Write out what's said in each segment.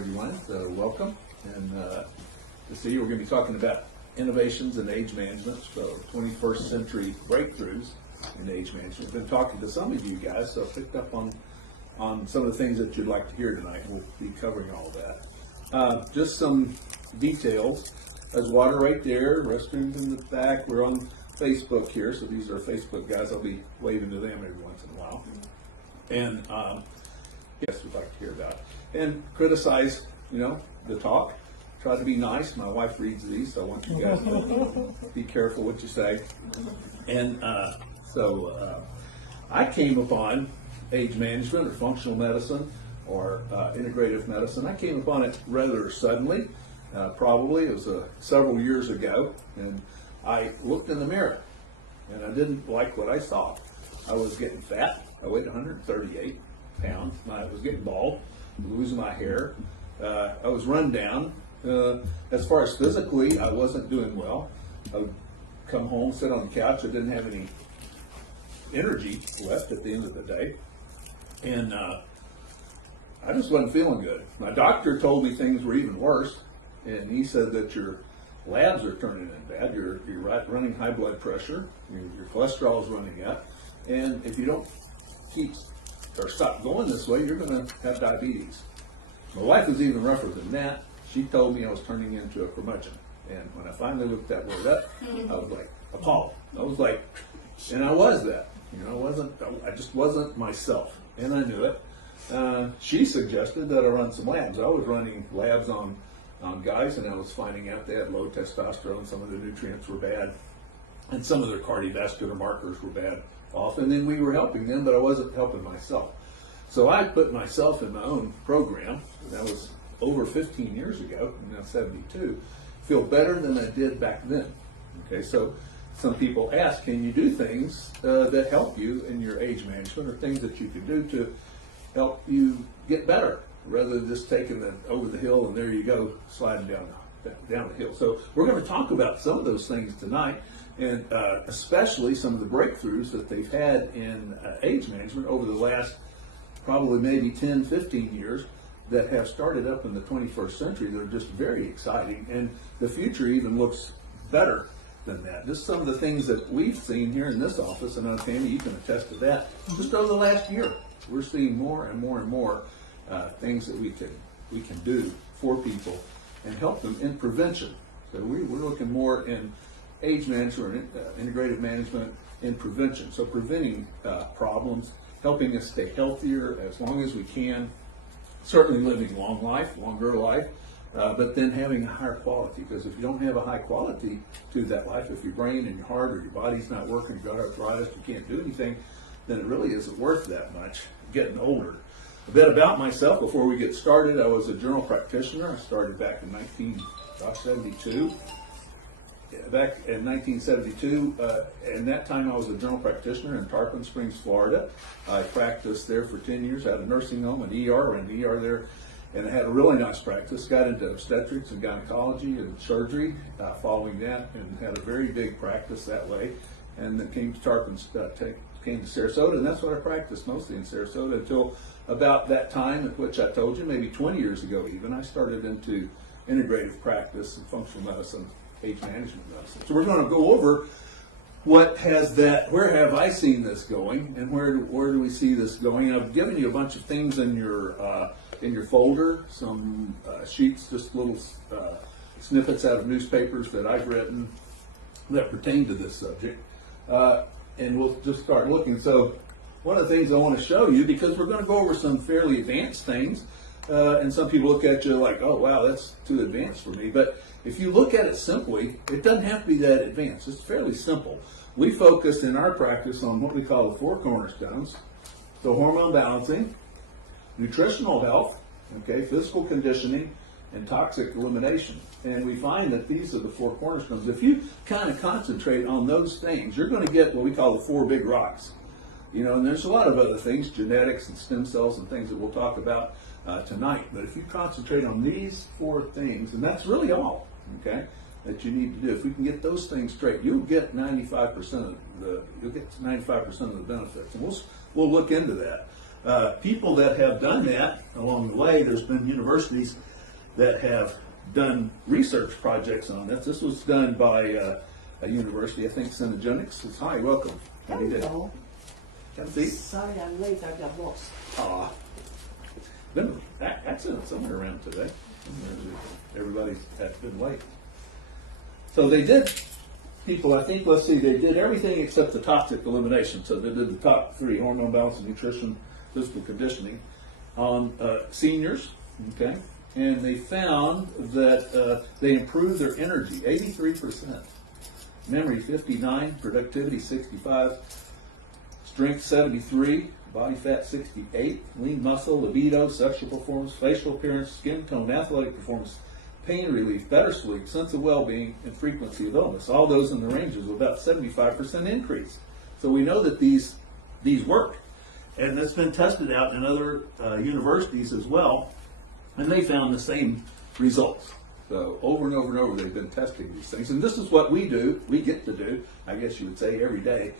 everyone. Welcome. And to see you, we're going to be talking about innovations in age management, so 21st century breakthroughs in age management. I've been talking to some of you guys, so I picked up on some of the things that you'd like to hear tonight. We'll be covering all that. Just some details. There's water right there, restrooms in the back. We're on Facebook here, so these are Facebook guys. I'll be waving to them every once in a while. And yes, we'd like to hear about it. And criticize, the talk. Try to be nice. My wife reads these, so I want you guys to be careful what you say. And so I came upon age management or functional medicine or integrative medicine. I came upon it rather suddenly. Probably it was several years ago, and I looked in the mirror and I didn't like what I saw. I was getting fat. I weighed 138 pounds. I was getting bald, losing my hair. I was run down. As far as physically, I wasn't doing well. I would come home, sit on the couch. I didn't have any energy left at the end of the day. And I just wasn't feeling good. My doctor told me things were even worse. And he said that your labs are turning in bad. You're running high blood pressure. Your cholesterol is running up. And if you don't keep or stop going this way, you're going to have diabetes. My wife was even rougher than that. She told me I was turning into a curmudgeon. And when I finally looked that word up, I was like appalled. I was like, and I was that. I just wasn't myself. And I knew it. She suggested that I run some labs. I was running labs on guys, and I was finding out they had low testosterone. Some of the nutrients were bad, and some of their cardiovascular markers were bad off. And then we were helping them, but I wasn't helping myself. So I put myself in my own program. That was over 15 years ago, and now 72. Feel better than I did back then. Okay, so some people ask, can you do things that help you in your age management, or things that you can do to help you get better, rather than just taking it over the hill and there you go, sliding down the hill. So we're going to talk about some of those things tonight, and especially some of the breakthroughs that they've had in age management over the last probably maybe 10, 15 years that have started up in the 21st century. They're just very exciting, and the future even looks better than that. Just some of the things that we've seen here in this office, and Tammy, you can attest to that, just over the last year. We're seeing more and more and more things that we can do for people and help them in prevention. So we're looking more in age management or integrative management in prevention. So preventing problems, helping us stay healthier as long as we can, certainly living longer life, but then having a higher quality. Because if you don't have a high quality to that life, if your brain and your heart or your body's not working, you've got arthritis, you can't do anything, then it really isn't worth that much getting older. A bit about myself before we get started. I was a general practitioner. I started back in 1972. Back in 1972, and that time I was a general practitioner in Tarpon Springs, Florida. I practiced there for 10 years. I had a nursing home, an ER, and an ER there, and I had a really nice practice. Got into obstetrics and gynecology and surgery following that, and had a very big practice that way. And then came to Tarpon, came to Sarasota, and that's what I practiced mostly in Sarasota until about that time, at which I told you, maybe 20 years ago even, I started into integrative practice and functional medicine, age management medicine. So we're going to go over where have I seen this going, and where do we see this going. I've given you a bunch of things in your folder, some sheets, just little snippets out of newspapers that I've written that pertain to this subject, and we'll just start looking. So one of the things I want to show you, because we're going to go over some fairly advanced things, and some people look at you like, oh wow, that's too advanced for me. But if you look at it simply, it doesn't have to be that advanced. It's fairly simple. We focus in our practice on what we call the Four Cornerstones. So hormone balancing, nutritional health, physical conditioning, and toxic elimination. And we find that these are the four cornerstones. If you kind of concentrate on those things, you're going to get what we call the four big rocks. And there's a lot of other things, genetics and stem cells and things that we'll talk about tonight. But if you concentrate on these four things, and that's really all, that you need to do. If we can get those things straight, you'll get 95% of the benefits. And we'll look into that. People that have done that along the way, there's been universities that have done research projects on this. This was done by a university, I think Synergenics. Hi, welcome. How do you do? Hello. Have a seat. Sorry I'm late, I got lost. Been an accident somewhere around today. Everybody's been late. So they did, people, I think, let's see, they did everything except the toxic elimination. So they did the top 3, hormone balance, nutrition, physical conditioning, on seniors, okay? And they found that they improved their energy, 83%. Memory, 59, productivity, 65, strength, 73, body fat, 68, lean muscle, libido, sexual performance, facial appearance, skin tone, athletic performance, pain relief, better sleep, sense of well-being, and frequency of illness. All those in the ranges of about 75% increase. So we know that these work. And that's been tested out in other universities as well, and they found the same results. So over and over and over, they've been testing these things. And this is what we do, we get to do, I guess you would say, every day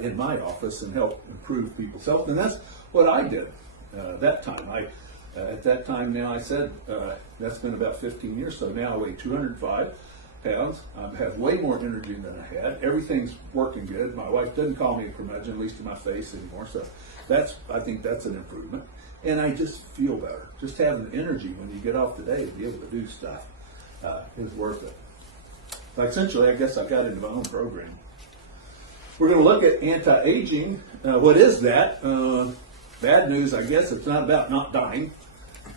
in my office and help improve people's health. And that's what I did that time. At that time now, I said, that's been about 15 years, so now I weigh 205 pounds. I have way more energy than I had. Everything's working good. My wife doesn't call me a curmudgeon, at least in my face anymore, so I think that's an improvement. And I just feel better. Just having the energy when you get off the day to be able to do stuff is worth it. So essentially, I guess I got into my own program. We're going to look at anti-aging. What is that? Bad news, I guess, it's not about not dying.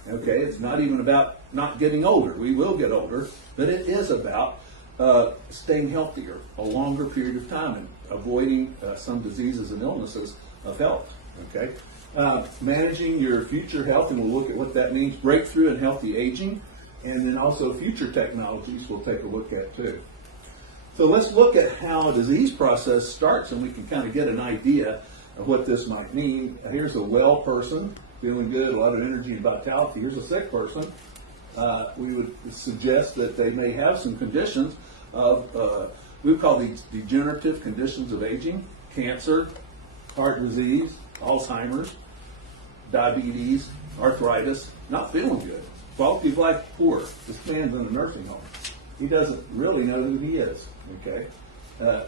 Okay, it's not even about not getting older. We will get older, but it is about staying healthier a longer period of time and avoiding some diseases and illnesses of health. Okay, managing your future health, and we'll look at what that means. Breakthrough in healthy aging, and then also future technologies we'll take a look at too. So let's look at how a disease process starts, and we can kind of get an idea of what this might mean. Here's a well person, feeling good, a lot of energy and vitality. Here's a sick person. We would suggest that they may have some conditions of, we would call these degenerative conditions of aging: cancer, heart disease, Alzheimer's, diabetes, arthritis, not feeling good. Quality of life poor. This man's in a nursing home. He doesn't really know who he is, okay,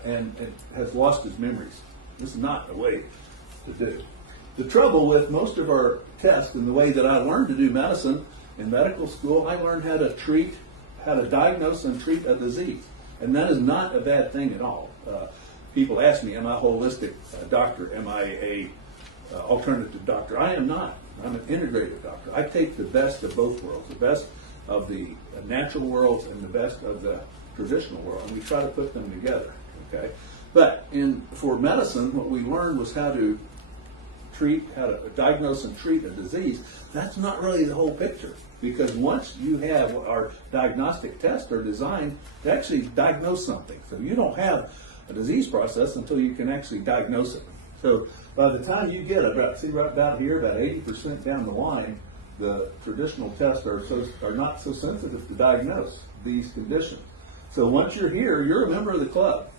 and has lost his memories. This is not a way to do. The trouble with most of our tests and the way that I learned to do medicine in medical school, I learned how to diagnose and treat a disease. And that is not a bad thing at all. People ask me, am I a holistic doctor? Am I a alternative doctor? I am not. I'm an integrative doctor. I take the best of both worlds, the best of the natural world and the best of the traditional world, and we try to put them together, okay? But for medicine, what we learned was how to diagnose and treat a disease. That's not really the whole picture, because once you have our diagnostic tests are designed to actually diagnose something. So you don't have a disease process until you can actually diagnose it. So by the time you get about 80% down the line, the traditional tests are not so sensitive to diagnose these conditions. So once you're here, you're a member of the club.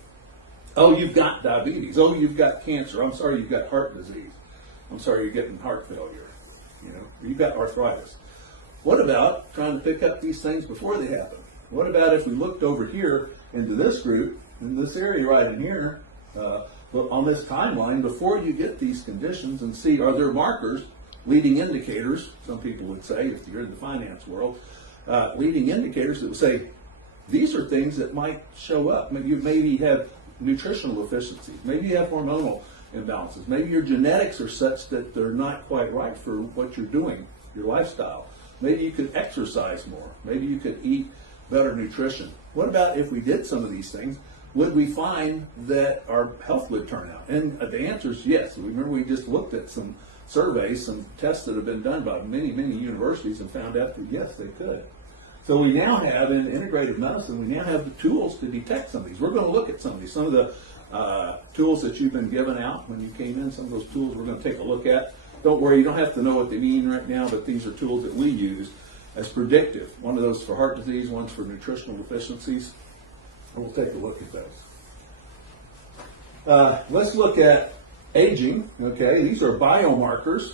Oh, you've got diabetes. Oh, you've got cancer. I'm sorry, you've got heart disease. I'm sorry, you're getting heart failure. You've got arthritis. What about trying to pick up these things before they happen? What about if we looked over here into this group, in this area right in here, on this timeline, before you get these conditions, and see, are there markers, leading indicators, some people would say, if you're in the finance world, leading indicators that would say, these are things that might show up. Maybe you have nutritional deficiencies. Maybe you have hormonal imbalances. Maybe your genetics are such that they're not quite right for what you're doing, your lifestyle. Maybe you could exercise more. Maybe you could eat better nutrition. What about if we did some of these things? Would we find that our health would turn out? And the answer is yes. Remember, we just looked at some surveys, some tests that have been done by many, many universities, and found out that yes, they could. So we now have, in integrative medicine, we now have the tools to detect some of these. We're going to look at some of these. Some of the tools that you've been given out when you came in, some of those tools we're going to take a look at. Don't worry, you don't have to know what they mean right now, but these are tools that we use as predictive. One of those for heart disease, one's for nutritional deficiencies. And we'll take a look at those. Let's look at aging. Okay, these are biomarkers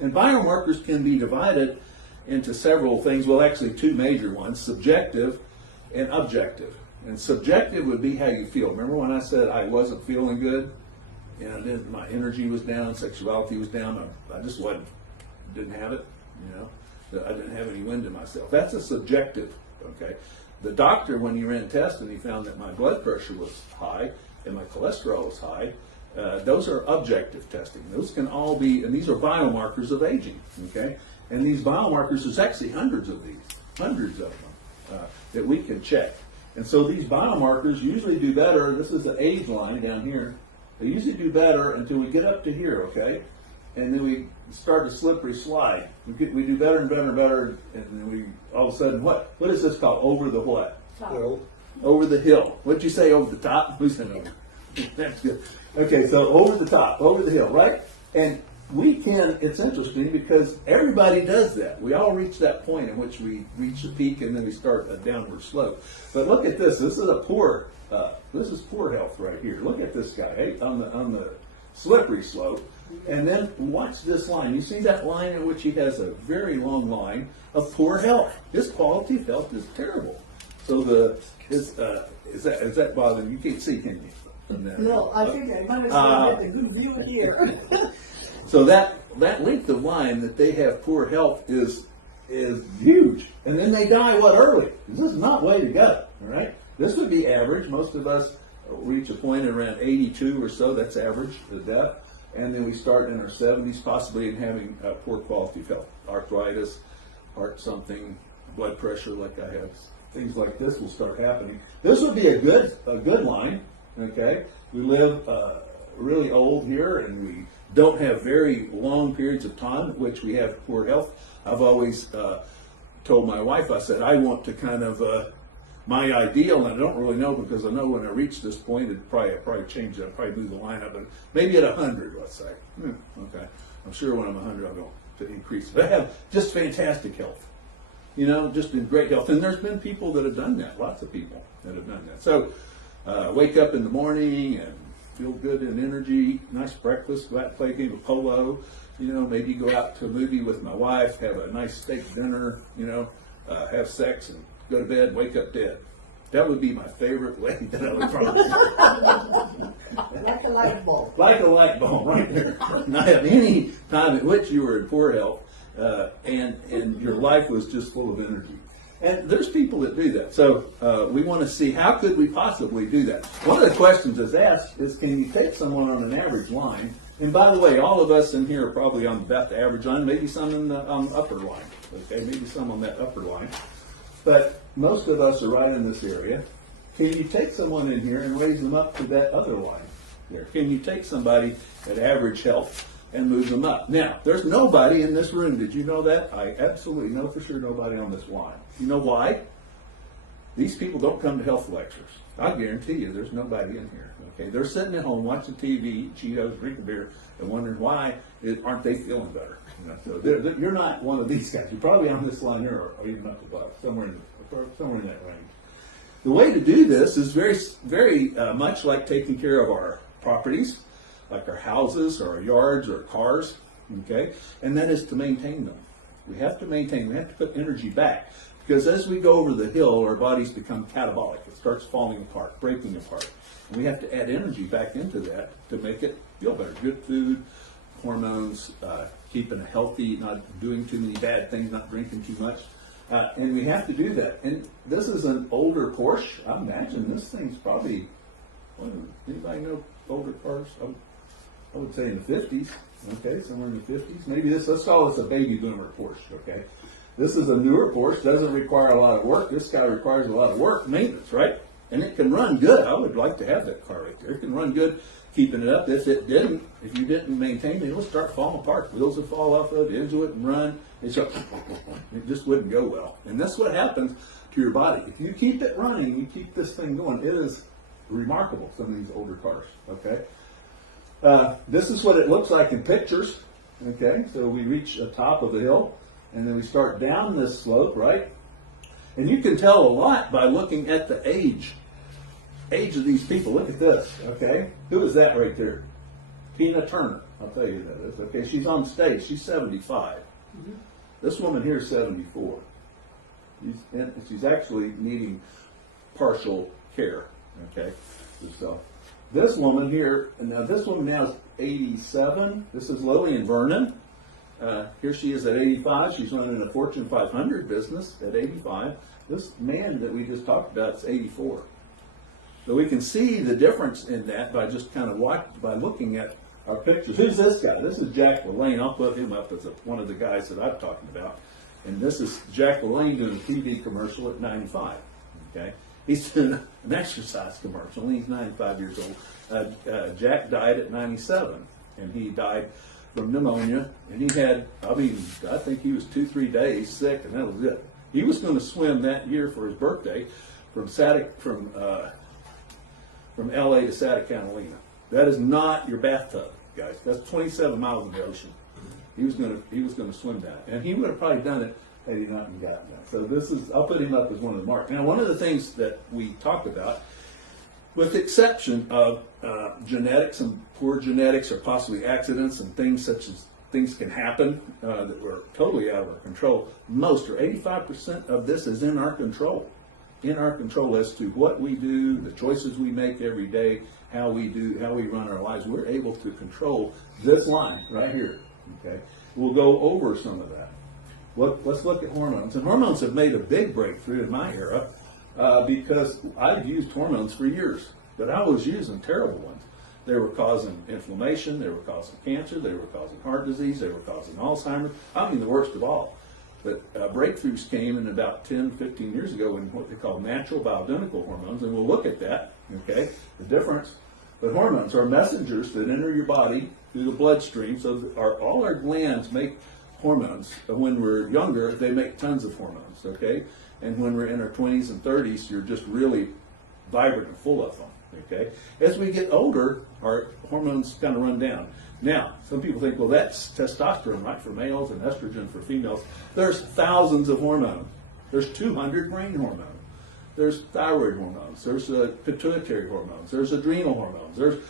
And biomarkers can be divided into several things, well, actually two major ones, subjective and objective. And subjective would be how you feel. Remember when I said I wasn't feeling good? And my energy was down, sexuality was down, I just didn't have it, I didn't have any wind in myself. That's a subjective, okay? The doctor, when he ran tests and he found that my blood pressure was high and my cholesterol was high, those are objective testing. Those can all be, and these are biomarkers of aging, okay? And these biomarkers, there's actually hundreds of them that we can check. And so these biomarkers usually do better. This is the age line down here. They usually do better until we get up to here, okay? And then we start a slippery slide. We do better and better and better, and then we all of a sudden, what is this called? Over the what? Top. Over the hill. What'd you say, over the top? Who said over? That's good. Okay, so over the top, over the hill, right? And we can, it's interesting because everybody does that. We all reach that point in which we reach the peak and then we start a downward slope. But look at this. This is this is poor health right here. Look at this guy, hey, on the slippery slope. And then watch this line. You see that line in which he has a very long line of poor health. His quality of health is terrible. So is that bothering you? You can't see, can you? No, I think I might have a good view here. So that length of line that they have poor health is huge. And then they die, early? This is not way to go, all right? This would be average. Most of us reach a point around 82 or so. That's average, the death. And then we start in our 70s, possibly in having poor quality of health. Arthritis, heart something, blood pressure like I have. Things like this will start happening. This would be a good line, okay? We live really old here, and we don't have very long periods of time in which we have poor health. I've always told my wife, I said, I want to kind of, my ideal, and I don't really know because I know when I reach this point, I'd probably change it. I'd probably move the line up, but maybe at 100, let's say. Okay. I'm sure when I'm 100, I'll go to increase. But I have just fantastic health, just in great health. And there's been people that have done that, lots of people that have done that. So wake up in the morning and feel good and energy, nice breakfast, go out and play a game of polo, maybe go out to a movie with my wife, have a nice steak dinner, have sex and go to bed, wake up dead. That would be my favorite way that I would probably Like a light bulb. Like a light bulb right there. Not have any time in which you were in poor health and your life was just full of energy. And there's people that do that. So we want to see how could we possibly do that. One of the questions that's asked is, can you take someone on an average line? And by the way, all of us in here are probably on about the average line, maybe some on the upper line. Okay, maybe some on that upper line. But most of us are right in this area. Can you take someone in here and raise them up to that other line there? Can you take somebody at average health and move them up? Now, there's nobody in this room. Did you know that? I absolutely know for sure nobody on this line. You know why? These people don't come to health lectures. I guarantee you there's nobody in here. Okay, they're sitting at home watching TV, eating Cheetos, drinking beer, and wondering why aren't they feeling better? So you're not one of these guys. You're probably on this line here, or even up above, somewhere in that range. The way to do this is very, very much like taking care of our properties, like our houses, or our yards, or our cars. Okay, and that is to maintain them. We have to maintain. We have to put energy back. Because as we go over the hill, our bodies become catabolic. It starts falling apart, breaking apart. And we have to add energy back into that to make it feel better. Good food, hormones, keeping it healthy, not doing too many bad things, not drinking too much. And we have to do that. And this is an older Porsche. I imagine this thing's probably, anybody know older cars? I would say in the 50s. Okay, somewhere in the 50s. Maybe let's call this a baby boomer Porsche, okay? This is a newer Porsche, doesn't require a lot of work. This guy requires a lot of work, maintenance, right? And it can run good. I would like to have that car right there. It can run good, keeping it up. If you didn't maintain it, it would start falling apart. Wheels would fall off of it, engine wouldn't run. It just wouldn't go well. And that's what happens to your body. If you keep it running, you keep this thing going, it is remarkable, some of these older cars, okay? This is what it looks like in pictures, okay? So we reach the top of the hill. And then we start down this slope, right? And you can tell a lot by looking at the age of these people. Look at this, okay? Who is that right there? Tina Turner, I'll tell you who that is. Okay, she's on stage. She's 75. This woman here is 74. She's actually needing partial care. Okay, so this woman here, now this woman now is 87. This is Lillian Vernon. Here she is at 85. She's running a Fortune 500 business at 85. This man that we just talked about is 84. So we can see the difference in that by just kind of by looking at our pictures. Who's this guy? This is Jack LaLanne. I'll put him up as one of the guys that I'm talking about. And this is Jack LaLanne doing a TV commercial at 95. Okay, he's doing an exercise commercial. He's 95 years old. Jack died at 97, and he died from pneumonia. And he had, I think he was 2-3 days sick, and that was it. He was going to swim that year for his birthday from LA to Santa Catalina. That is not your bathtub, guys. That's 27 miles of the ocean. He was going to swim that, and he would have probably done it had he not gotten that. So this is, I'll put him up as one of the marks. Now, one of the things that we talked about, with the exception of genetics and poor genetics, or possibly accidents and things such as things can happen that were totally out of our control, most or 85% of this is in our control. In our control as to what we do, the choices we make every day, how we run our lives. We're able to control this line right here. Okay, we'll go over some of that. Let's look at hormones. And hormones have made a big breakthrough in my era because I've used hormones for years, but I was using terrible ones. They were causing inflammation, they were causing cancer, they were causing heart disease, they were causing Alzheimer's. I mean, the worst of all. But breakthroughs came in about 10, 15 years ago in what they call natural bioidentical hormones, and we'll look at that, okay, the difference. But hormones are messengers that enter your body through the bloodstream. So all our glands make hormones. When we're younger, they make tons of hormones, okay? And when we're in our 20s and 30s, you're just really vibrant and full of them, okay? As we get older, our hormones kind of run down. Now, some people think, well, that's testosterone, right, for males, and estrogen for females. There's thousands of hormones. There's 200 brain hormones. There's thyroid hormones. There's pituitary hormones. There's adrenal hormones. There's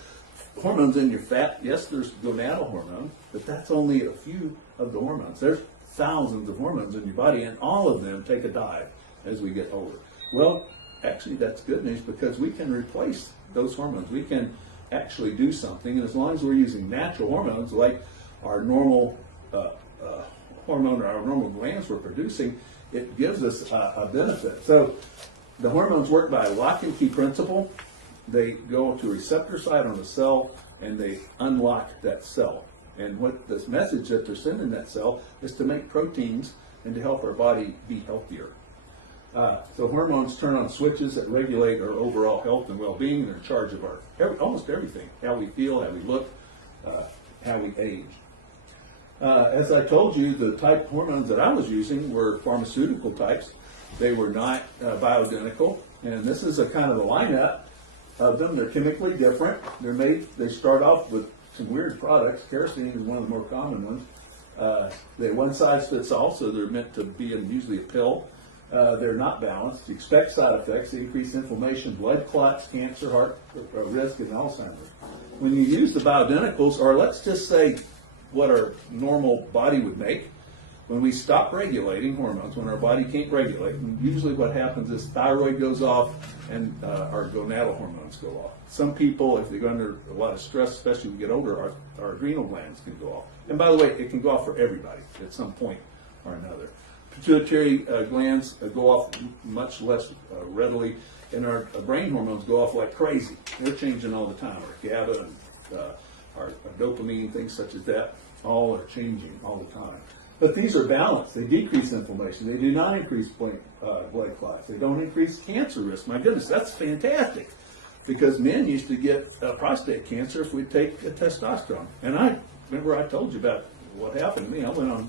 hormones in your fat. Yes, there's gonadal hormone, but that's only a few of the hormones. There's thousands of hormones in your body, and all of them take a dive as we get older. Well, actually, that's good news because we can replace those hormones. We can actually do something, and as long as we're using natural hormones like our normal hormone or our normal glands we're producing, it gives us a benefit. So the hormones work by a lock and key principle. They go to a receptor site on the cell and they unlock that cell. And what this message that they're sending that cell is to make proteins and to help our body be healthier. So hormones turn on switches that regulate our overall health and well-being, and they're in charge of almost everything, how we feel, how we look, how we age. As I told you, the type of hormones that I was using were pharmaceutical types. They were not bioidentical, and this is a kind of a lineup of them. They're chemically different. They start off with some weird products. Kerosene is one of the more common ones. They're one size fits all, so they're meant to be usually a pill. They're not balanced. You expect side effects, increased inflammation, blood clots, cancer, heart risk, and Alzheimer's. When you use the bioidenticals, or let's just say what our normal body would make, when we stop regulating hormones, when our body can't regulate, usually what happens is thyroid goes off and our gonadal hormones go off. Some people, if they go under a lot of stress, especially when we get older, our adrenal glands can go off. And by the way, it can go off for everybody at some point or another. Pituitary glands go off much less readily, and our brain hormones go off like crazy. They're changing all the time. Our GABA and our dopamine, things such as that, all are changing all the time. But these are balanced. They decrease inflammation. They do not increase blood clots. They don't increase cancer risk. My goodness, that's fantastic. Because men used to get prostate cancer if we take testosterone. And I remember I told you about what happened to me. I went on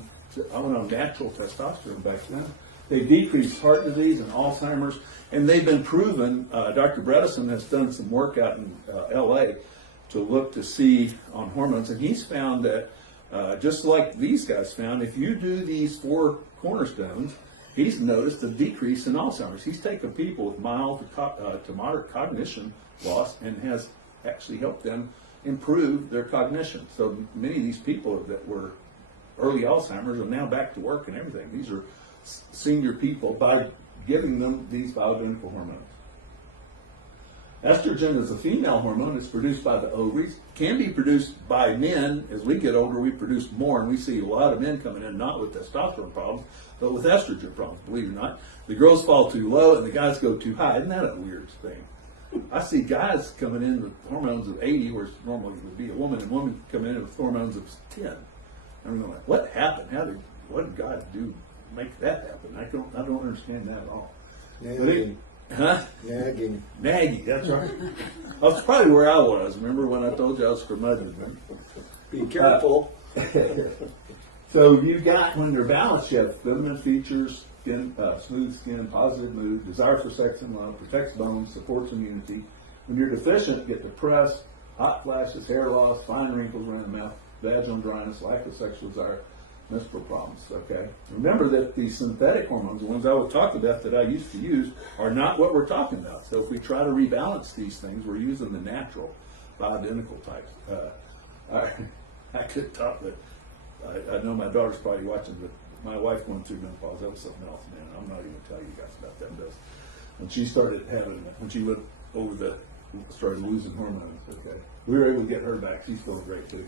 natural testosterone back then. They decrease heart disease and Alzheimer's, and they've been proven. Dr. Bredesen has done some work out in LA to look to see on hormones, and he's found that just like these guys found, if you do these 4 cornerstones, he's noticed a decrease in Alzheimer's. He's taken people with mild to moderate cognition loss and has actually helped them improve their cognition. So many of these people that were early Alzheimer's are now back to work and everything. These are senior people by giving them these bioidentical hormones. Estrogen is a female hormone. It's produced by the ovaries. Can be produced by men. As we get older, we produce more, and we see a lot of men coming in not with testosterone problems, but with estrogen problems. Believe it or not, the girls fall too low and the guys go too high. Isn't that a weird thing? I see guys coming in with hormones of 80, where normally it would be a woman, and women coming in with hormones of 10. I'm going like, what happened? What did God do? Make that happen? I don't understand that at all. Nagging. Huh? Nagging. Nagging, that's right. That's probably where I was. Remember when I told you I was curmudgeon? Be careful. So you got, when they're balanced, you have feminine features, skin, smooth skin, positive mood, desire for sex and love, protects bones, supports immunity. When you're deficient, you get depressed, hot flashes, hair loss, fine wrinkles around the mouth, vaginal dryness, lack of sexual desire, menstrual problems, okay? Remember that the synthetic hormones, the ones I would talk about that I used to use, are not what we're talking about. So if we try to rebalance these things, we're using the natural, bioidentical types. I could talk, but I know my daughter's probably watching, but my wife going through menopause, that was something else, man. I'm not even telling you guys about that. But when she started when she went started losing hormones, okay? We were able to get her back. She's feeling great too.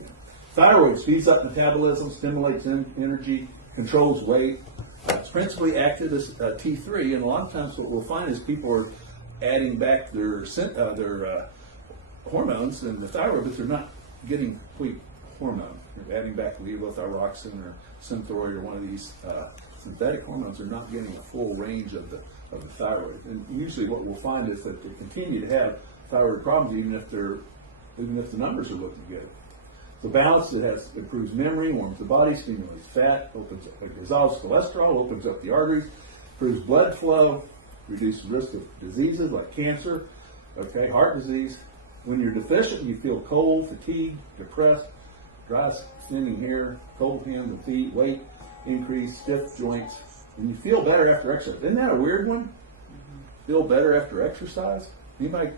Thyroid speeds up metabolism, stimulates energy, controls weight. It's principally active as T3, and a lot of times what we'll find is people are adding back their hormones in the thyroid, but they're not getting complete hormone. They're adding back levothyroxine or Synthroid or one of these synthetic hormones. They're not getting a full range of the thyroid. And usually what we'll find is that they continue to have thyroid problems even if the numbers are looking good. So balance, it improves memory, warms the body, stimulates fat, dissolves cholesterol, opens up the arteries, improves blood flow, reduces risk of diseases like cancer, okay, heart disease. When you're deficient, you feel cold, fatigued, depressed, dry thinning hair, cold hands and feet, weight increase, stiff joints, and you feel better after exercise. Isn't that a weird one? Feel better after exercise? Anybody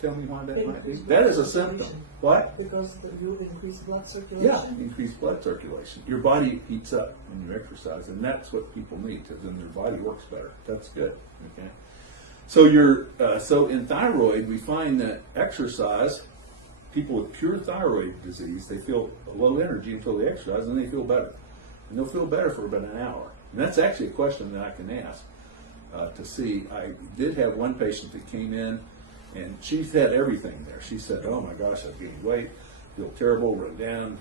tell me why that might be? That is a symptom. What? Because you increase blood circulation? Yeah, increased blood circulation. Your body heats up when you exercise, and that's what people need, because then their body works better. That's good. Okay. So in thyroid, we find that exercise, people with pure thyroid disease, they feel low energy until they exercise, and they feel better. And they'll feel better for about an hour. And that's actually a question that I can ask to see. I did have one patient that came in, and she had everything there. She said, oh my gosh, I've gained weight, feel terrible, run down,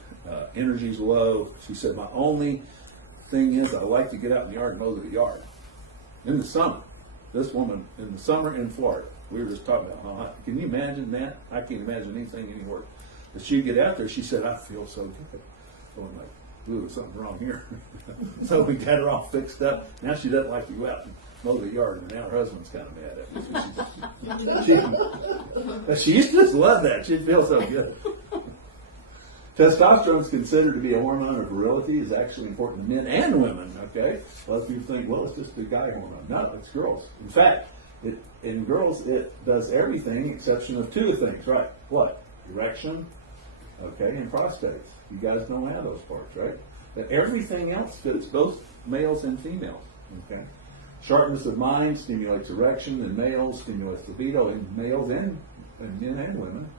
energy's low. She said, my only thing is I like to get out in the yard and mow the yard. In the summer, this woman, in the summer in Florida, we were just talking about how hot. Can you imagine that? I can't imagine anything any worse. But she'd get out there, she said, I feel so good. So I'm like, ooh, something's wrong here. So we got her all fixed up. Now she doesn't like to go out and mow the yard, and now her husband's kind of mad at me. She used to just love that. She'd feel so good. Testosterone is considered to be a hormone of virility. Is actually important to men and women. Okay, a lot of people think, well, it's just a guy hormone. No, it's girls. In fact, in girls it does everything exception of two things. Right? What? Erection. Okay, and prostates. You guys don't have those parts, right? But everything else fits both males and females. Okay. Sharpness of mind stimulates erection in males, stimulates libido in males and men and women.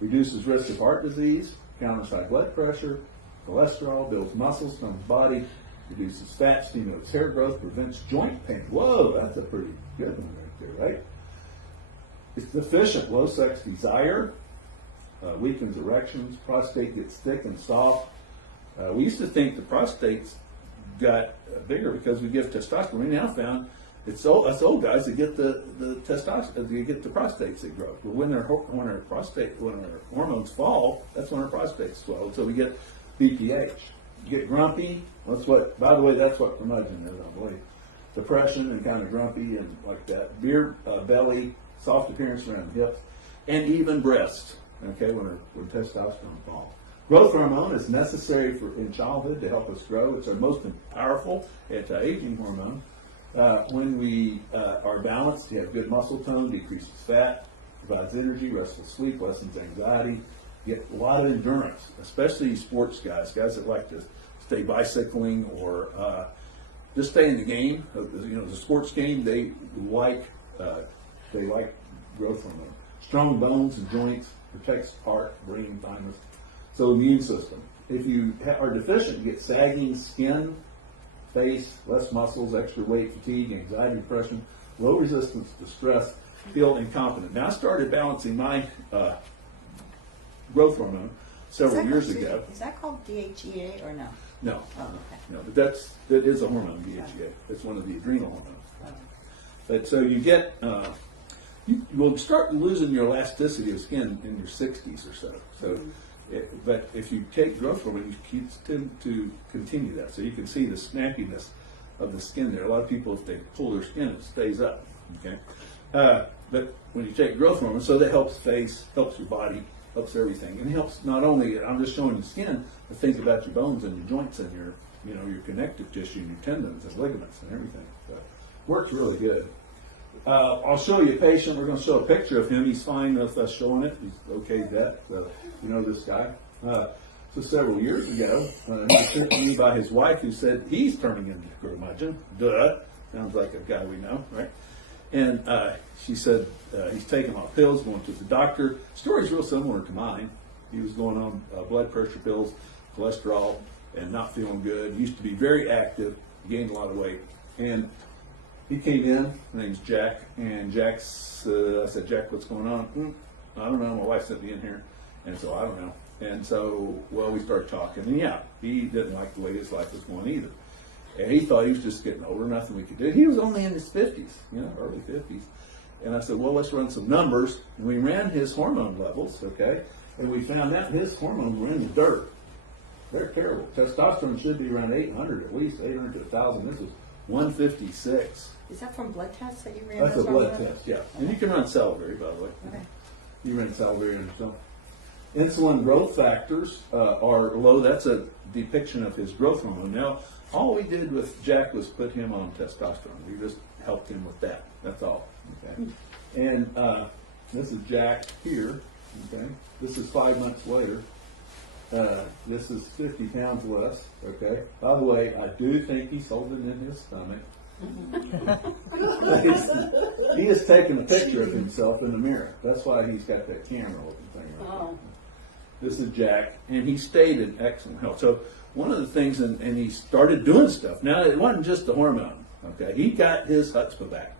Reduces risk of heart disease, counters high blood pressure, cholesterol, builds muscles, tones body, reduces fat, stimulates hair growth, prevents joint pain. Whoa, that's a pretty good one right there, right? It's deficient, low sex desire, weakens erections, prostate gets thick and soft. We used to think the prostates got bigger because we give testosterone. We now found it's us old guys that get the testosterone, they get the prostates that grow. But when our hormones fall, that's when our prostates swell. So we get BPH. You get grumpy. By the way, that's what curmudgeon is, I believe. Depression and kind of grumpy and like that. Beard, belly, soft appearance around the hips, and even breasts. Okay, when testosterone falls. Growth hormone is necessary in childhood to help us grow. It's our most powerful anti-aging hormone. When we are balanced, you have good muscle tone, decreases fat, provides energy, restful sleep, lessens anxiety, get a lot of endurance, especially sports guys that like to stay bicycling or just stay in the game. The sports game, they like growth hormone. Strong bones and joints, protects heart, brain, thymus. So immune system. If you are deficient, you get sagging skin, face, less muscles, extra weight, fatigue, anxiety, depression, low resistance to stress, feel incompetent. Now I started balancing my growth hormone several years ago. Is that called DHEA or no? No, Oh, okay. no, but that is a hormone, DHEA. It's one of the adrenal hormones. Oh. But so you get, you will start losing your elasticity of skin in your 60s or so. So, but if you take growth hormone, you tend to continue that. So you can see the snappiness of the skin there. A lot of people, if they pull their skin, it stays up. Okay, but when you take growth hormone, so that helps face, helps your body, helps everything, and helps not only. I'm just showing the skin, but think about your bones and your joints and your, your connective tissue, and your tendons and ligaments and everything. So works really good. I'll show you a patient. We're going to show a picture of him. He's fine with us showing it. He's okay with that. This guy. So several years ago, he was sent to me by his wife, who said he's turning into curmudgeon. Duh. Sounds like a guy we know, right? And she said he's taking off pills, going to the doctor. Story's real similar to mine. He was going on blood pressure pills, cholesterol, and not feeling good. He used to be very active, gained a lot of weight, and he came in. His name's Jack, and I said, Jack, what's going on? I don't know. My wife sent me in here, and so I don't know. And so, we started talking, and he didn't like the way his life was going either. And he thought he was just getting older, nothing we could do. He was only in his 50s, early 50s. And I said, let's run some numbers. And we ran his hormone levels, okay? And we found out his hormones were in the dirt. They're terrible. Testosterone should be around 800 at least, 800 to 1,000. This was 156. Is that from blood tests that you ran? That's a those blood hormones? test, yeah. And you can run salivary, by the way. Okay. You run salivary and stuff. Insulin growth factors are low. That's a depiction of his growth hormone. Now, all we did with Jack was put him on testosterone. We just helped him with that. That's all. Okay. And this is Jack here. Okay. This is 5 months later. This is 50 pounds less. Okay. By the way, I do think he sold it in his stomach. He has taken a picture of himself in the mirror. That's why he's got that camera looking thing right there. This is Jack, and he stayed in excellent health. So one of the things, and he started doing stuff. Now, it wasn't just the hormone, okay? He got his chutzpah back.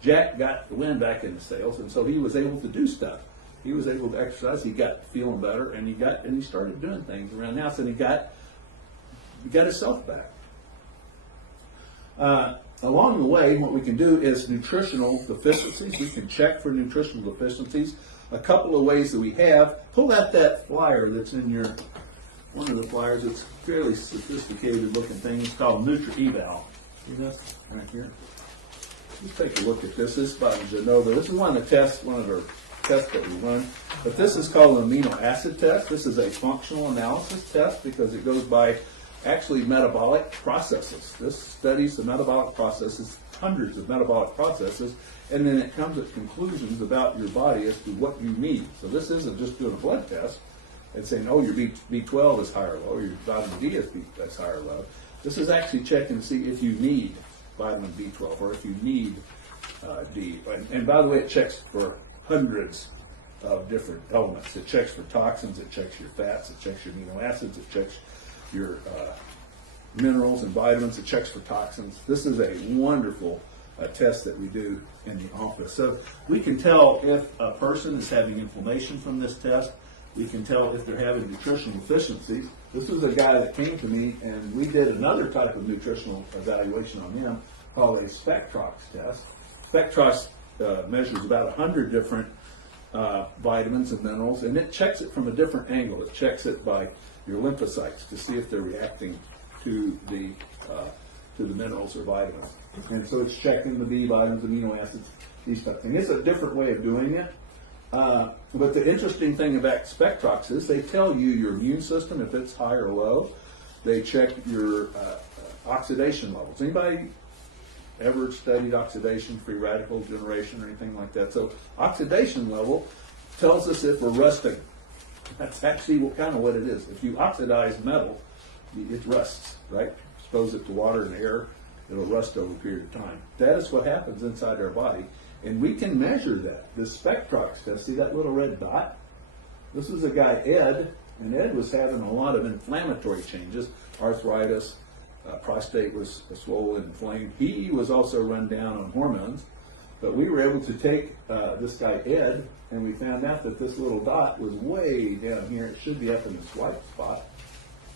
Jack got the wind back in the sails, and so he was able to do stuff. He was able to exercise. He got feeling better, and he started doing things around the house, and he got himself back. Along the way, what we can do is nutritional deficiencies. We can check for nutritional deficiencies. A couple of ways that we have. Pull out that flyer that's in one of the flyers. It's a fairly sophisticated looking thing. It's called Nutri-Eval. See this right here? Let's take a look at this. This is by Genova. This is one of our tests that we run. But this is called an amino acid test. This is a functional analysis test because it goes by actually metabolic processes. This studies the metabolic processes, hundreds of metabolic processes, and then it comes at conclusions about your body as to what you need. So this isn't just doing a blood test and saying, your B12 is high or low, or your vitamin D is high or low. This is actually checking to see if you need vitamin B12 or if you need D. And by the way, it checks for hundreds of different elements. It checks for toxins, it checks your fats, it checks your amino acids, it checks your minerals and vitamins, it checks for toxins. This is a wonderful test that we do in the office. So we can tell if a person is having inflammation from this test. We can tell if they're having nutritional deficiencies. This was a guy that came to me, and we did another type of nutritional evaluation on him called a Spectrox test. Spectrox measures about 100 different vitamins and minerals, and it checks it from a different angle. It checks it by your lymphocytes to see if they're reacting to the minerals or vitamins. And so it's checking the B vitamins, amino acids, these type of things. It's a different way of doing it. But the interesting thing about Spectrox is they tell you your immune system, if it's high or low. They check your oxidation levels. Anybody ever studied oxidation, free radical generation, or anything like that? So oxidation level tells us if we're rusting. That's actually kind of what it is. If you oxidize metal, it rusts, right? Expose it to water and air, it'll rust over a period of time. That is what happens inside our body, and we can measure that. This Spectrox test, see that little red dot? This is a guy, Ed, and Ed was having a lot of inflammatory changes, arthritis, prostate was swollen and inflamed. He was also run down on hormones, but we were able to take this guy, Ed, and we found out that this little dot was way down here. It should be up in this white spot.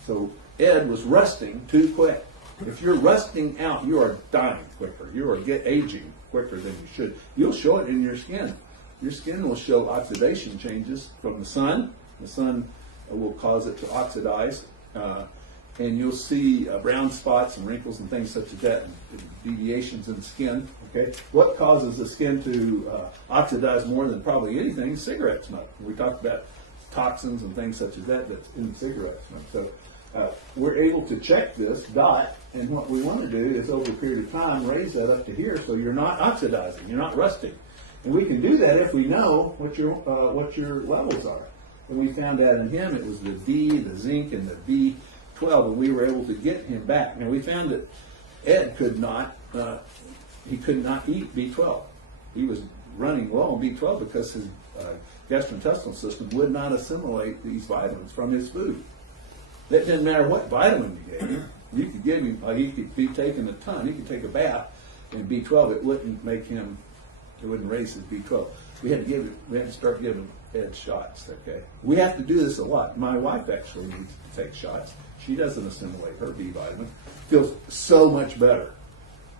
So Ed was rusting too quick. If you're rusting out, you are dying quicker. You are aging quicker than you should. You'll show it in your skin. Your skin will show oxidation changes from the sun. The sun will cause it to oxidize, and you'll see brown spots and wrinkles and things such as that, and deviations in the skin. Okay, what causes the skin to oxidize more than probably anything is cigarette smoke. We talked about toxins and things such as that that's in cigarette smoke. So we're able to check this dot, and what we want to do is over a period of time raise that up to here so you're not oxidizing, you're not rusting. And we can do that if we know what your levels are. And we found out in him it was the D, the zinc, and the B12, and we were able to get him back. Now we found that Ed could not eat B12. He was running low on B12 because his gastrointestinal system would not assimilate these vitamins from his food. That didn't matter what vitamin you gave him. You could give him, he could be taking a ton. He could take a bath, and B12, it wouldn't make him. It wouldn't raise his B12. We had to start giving Ed shots. Okay, we have to do this a lot. My wife actually needs to take shots. She doesn't assimilate her B vitamin. Feels so much better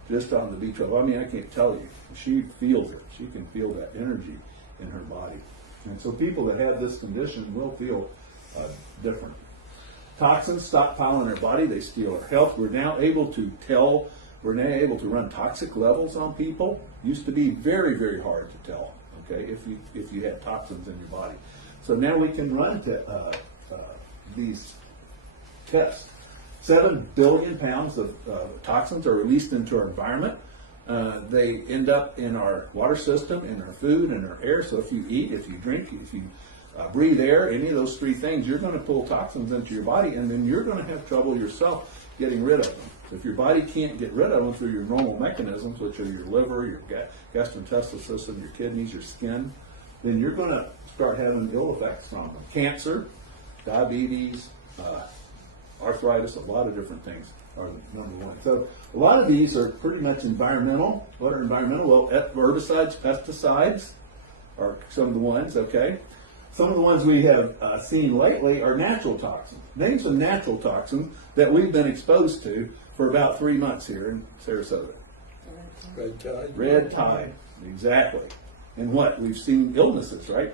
just on the B12. I mean, I can't tell you. She feels it. She can feel that energy in her body. And so people that have this condition will feel different. Toxins stockpile in our body. They steal our health. We're now able to run toxic levels on people. Used to be very, very hard to tell, okay, if you had toxins in your body. So now we can run these tests. 7 billion pounds of toxins are released into our environment. They end up in our water system, in our food, in our air. So if you eat, if you drink, if you breathe air, any of those 3 things, you're going to pull toxins into your body, and then you're going to have trouble yourself getting rid of them. If your body can't get rid of them through your normal mechanisms, which are your liver, your gastrointestinal system, your kidneys, your skin, then you're going to start having ill effects on them. Cancer, diabetes, arthritis, a lot of different things are number one. So a lot of these are pretty much environmental. What are environmental? Well, herbicides, pesticides are some of the ones, okay? Some of the ones we have seen lately are natural toxins. Name some natural toxins that we've been exposed to for about 3 months here in Sarasota. Red tide. Red tide, exactly. And what? We've seen illnesses, right?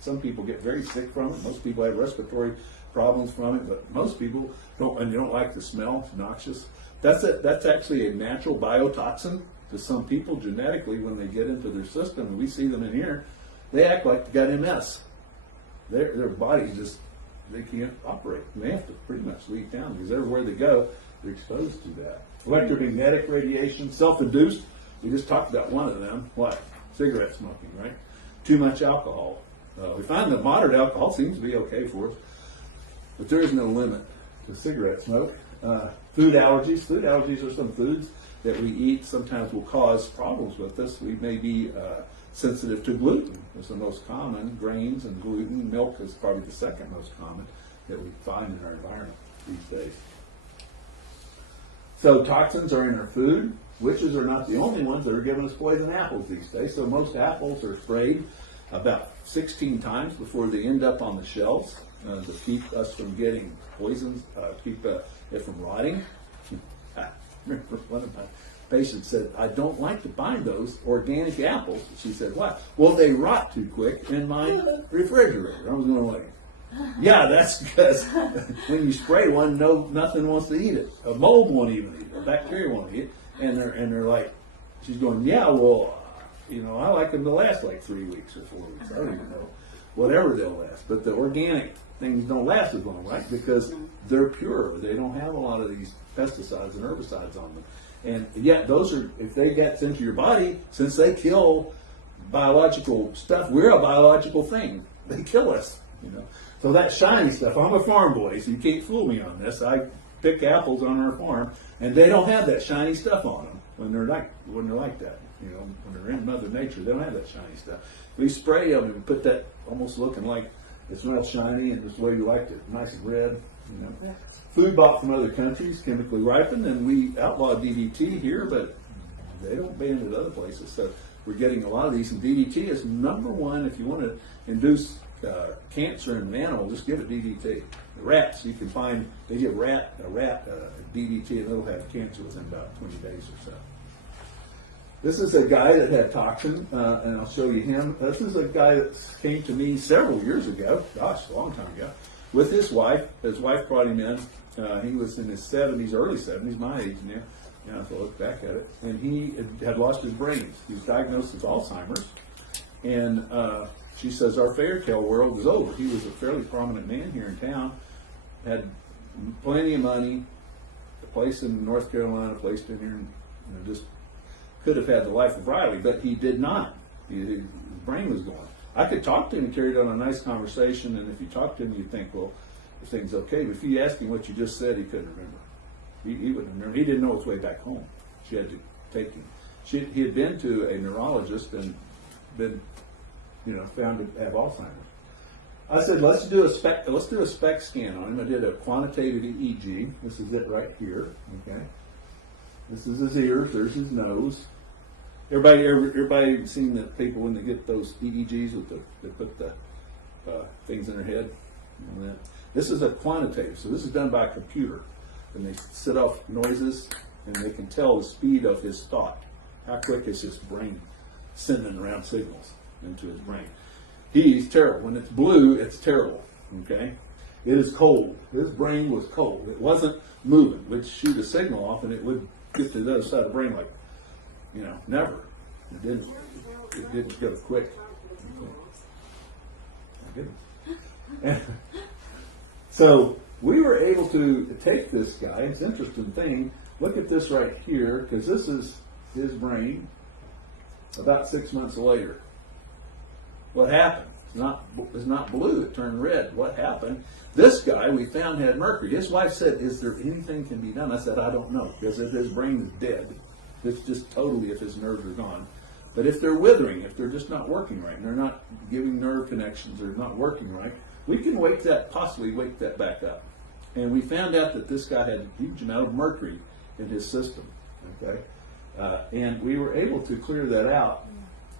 Some people get very sick from it. Most people have respiratory problems from it, but most people don't, and they don't like the smell. It's noxious. That's actually a natural biotoxin to some people genetically when they get into their system, and we see them in here. They act like they got MS. Their body just, they can't operate. And they have to pretty much leave town because everywhere they go, they're exposed to that. Electromagnetic radiation, self-induced. We just talked about one of them. What? Cigarette smoking, right? Too much alcohol. We find that moderate alcohol seems to be okay for us, but there is no limit to cigarette smoke. Food allergies. Food allergies are some foods that we eat sometimes will cause problems with us. We may be sensitive to gluten. It's the most common. Grains and gluten. Milk is probably the second most common that we find in our environment these days. So toxins are in our food. Witches are not the only ones that are giving us poison apples these days. So most apples are sprayed about 16 times before they end up on the shelves to keep us from getting poisons, keep it from rotting. I remember one of my patients said, I don't like to buy those organic apples. She said, why? Well, they rot too quick in my refrigerator. I was going like, yeah, that's because when you spray one, nothing wants to eat it. A mold won't even eat it. A bacteria won't eat it. And they're like, she's going, yeah, well, I like them to last like 3 weeks or 4 weeks. I don't even know. Whatever they'll last. But the organic things don't last as long, right? Because they're pure. They don't have a lot of these pesticides and herbicides on them. And yet those are, if they get into your body, since they kill biological stuff, we're a biological thing. They kill us, So that shiny stuff, I'm a farm boy, so you can't fool me on this. I pick apples on our farm, and they don't have that shiny stuff on them when they're like that. You know, when they're in Mother Nature, they don't have that shiny stuff. We spray them and put that almost looking like it smells shiny and just the way you liked it, nice and red. You know, food bought from other countries, chemically ripened, and we outlaw DDT here, but they don't ban it other places. So we're getting a lot of these, and DDT is number one if you want to induce cancer in an animal. Just give it DDT. The rats, you can find they give a rat DDT, and it'll have cancer within about 20 days or so. This is a guy that had Toxin, and I'll show you him. This is a guy that came to me several years ago, gosh, a long time ago, with his wife. His wife brought him in. He was in his 70s, early 70s, my age now. You know, if I look back at it. And he had lost his brains. He was diagnosed with Alzheimer's. And she says, our fairy tale world is over. He was a fairly prominent man here in town, had plenty of money, a place in North Carolina, a place down here, and just could have had the life of Riley, but he did not. His brain was gone. I could talk to him and carried on a nice conversation, and if you talk to him, you'd think, well, the thing's okay. But if you ask him what you just said, he couldn't remember. He wouldn't remember. He didn't know his way back home. She had to take him. He had been to a neurologist and been, found to have Alzheimer's. I said, let's do a spec scan on him. I did a quantitative EEG. This is it right here. Okay. This is his ears. There's his nose. Everybody seen the people when they get those EEGs they put the things in their head. This is a quantitative. So this is done by a computer, and they set off noises, and they can tell the speed of his thought. How quick is his brain sending around signals into his brain? He's terrible. When it's blue, it's terrible. Okay, it is cold. His brain was cold. It wasn't moving. We'd shoot a signal off, and it would get to the other side of the brain like, never. It didn't go quick. Okay. So we were able to take this guy. It's an interesting thing. Look at this right here, because this is his brain about 6 months later. What happened? It's not blue, it turned red. What happened? This guy we found had mercury. His wife said, is there anything can be done? I said, I don't know, because if his brain is dead, it's just totally if his nerves are gone. But if they're withering, if they're just not working right, and they're not giving nerve connections, or not working right, we can possibly wake that back up. And we found out that this guy had a huge amount of mercury in his system. Okay, and we were able to clear that out.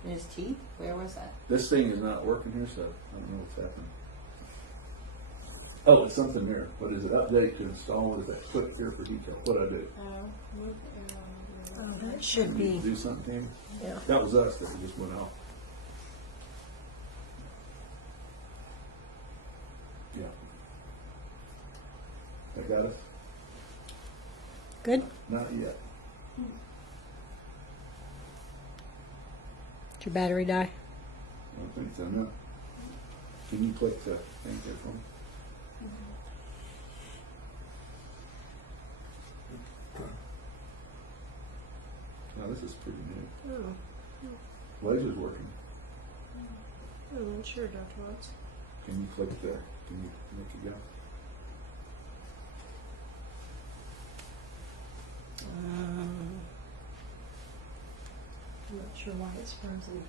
In his teeth? Where was that? This thing is not working here, so I don't know what's happening. Oh, it's something here. What is it? Update to install. What is that? Click here for detail. What do I do? Move the arrow. That should be. Do something, Amy? Yeah. That was us that just went off. Yeah. That got us? Good. Not yet. Did your battery die? I don't think so, no. Can you click the thing here for me? Now this is pretty new. Oh, Laser's working. I'm not sure, Dr. Watts. Can you click the, can you make it go? I'm not sure why it's frozen.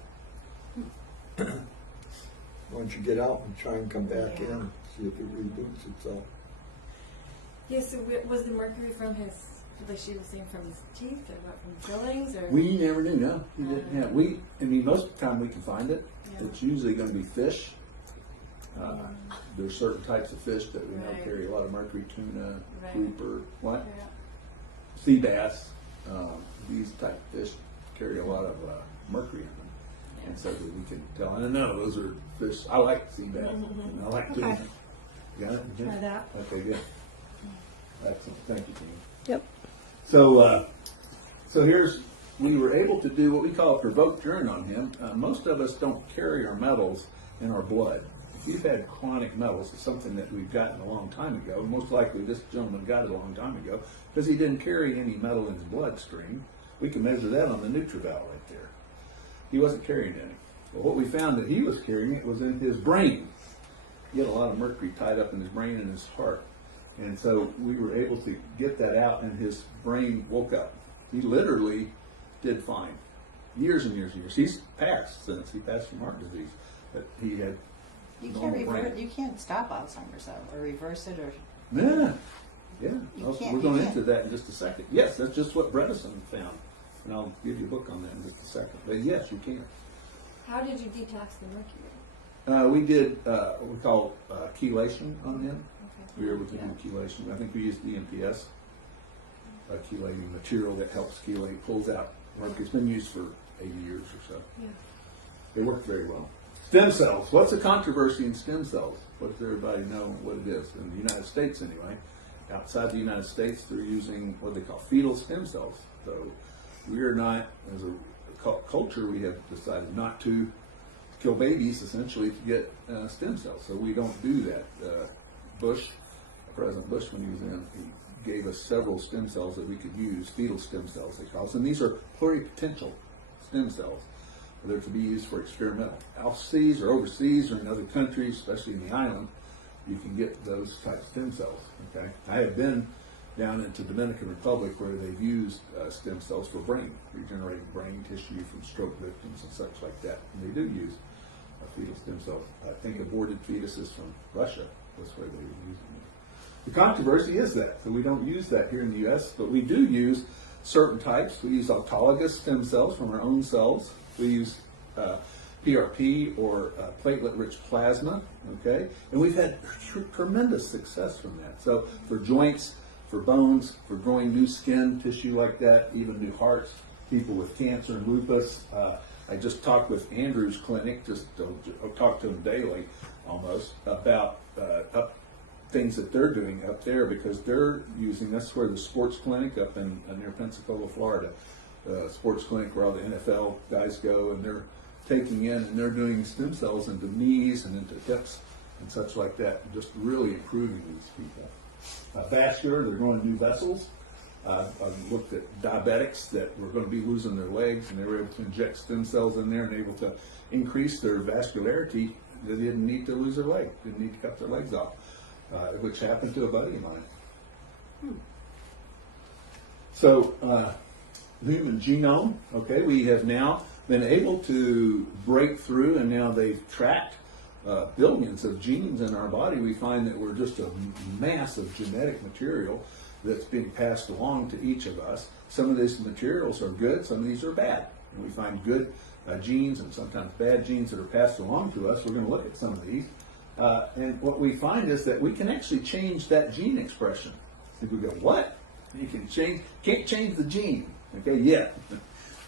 Why don't you get out and try and come back in, see if it reboots itself. Yeah, so was the mercury from his, like she was saying, from his teeth, or what, from fillings, or? We never knew, no. He didn't have, most of the time we can find it. Yeah. It's usually going to be fish. There's certain types of fish that we know Right. carry a lot of mercury, tuna, Right. grouper, what? Yeah. Sea bass. These type of fish carry a lot of mercury in them. And so that we can tell. And no, those are fish. I like sea bass. And I like tuna. Okay. Got it? Try that. Okay, good. Excellent. Thank you, Tina. Yep. So we were able to do what we call a provoked urine on him. Most of us don't carry our metals in our blood. If you've had chronic metals, it's something that we've gotten a long time ago. Most likely this gentleman got it a long time ago because he didn't carry any metal in his bloodstream. We can measure that on the Nutrival right there. He wasn't carrying any. Well, what we found that he was carrying, it was in his brain. he had a lot of mercury tied up in his brain and his heart. And so we were able to get that out, and his brain woke up. He literally did fine. Years and years and years. He's passed since. He passed from heart disease. But he had You normal can't brain. reverse. You can't stop Alzheimer's though, or reverse it, or Yeah. Yeah. You can't- We're going you into can't. that in just a second. Yes, that's just what Bredesen found. And I'll give you a book on that in just a second. But yes, you can. How did you detox the mercury? We did what we call chelation on them. Okay. We were able to do chelation. I think we used EMPS, chelating material that helps chelate, pulls out mercury. It's been used for 80 years or so. Yeah. It worked very well. Stem cells. What's the controversy in stem cells? What does everybody know what it is? In the United States, anyway. Outside the United States, they're using what they call fetal stem cells. So we are not, as a culture, we have decided not to kill babies, essentially, to get stem cells. So we don't do that. President Bush, when he was in, he gave us several stem cells that we could use, fetal stem cells, they call us. And these are pluripotential stem cells. They're to be used for experimental. Overseas or in other countries, especially in the island, you can get those type of stem cells. Okay, I have been down into Dominican Republic where they've used stem cells for regenerating brain tissue from stroke victims and such like that. And they do use fetal stem cells. I think aborted fetuses from Russia. That's where they were using it. The controversy is that, so we don't use that here in the U.S., but we do use certain types. We use autologous stem cells from our own cells. We use PRP or platelet-rich plasma, okay? And we've had tremendous success from that. So for joints, for bones, for growing new skin tissue like that, even new hearts, people with cancer and lupus. I just talked with Andrew's clinic, I talk to them daily almost, about things that they're doing up there because they're using, that's where the sports clinic up in near Pensacola, Florida, sports clinic where all the NFL guys go, and they're taking in and they're doing stem cells into knees and into hips and such like that, and just really improving these people. Vascular, they're growing new vessels. I've looked at diabetics that were going to be losing their legs, and they were able to inject stem cells in there and able to increase their vascularity. They didn't need to lose their leg, didn't need to cut their legs off, which happened to a buddy of mine. So, the human genome, okay, we have now been able to break through, and now they've tracked billions of genes in our body. We find that we're just a mass of genetic material that's being passed along to each of us. Some of these materials are good, some of these are bad. And we find good genes and sometimes bad genes that are passed along to us. We're going to look at some of these. And what we find is that we can actually change that gene expression. If we go, what? You can can't change the gene, okay, yet.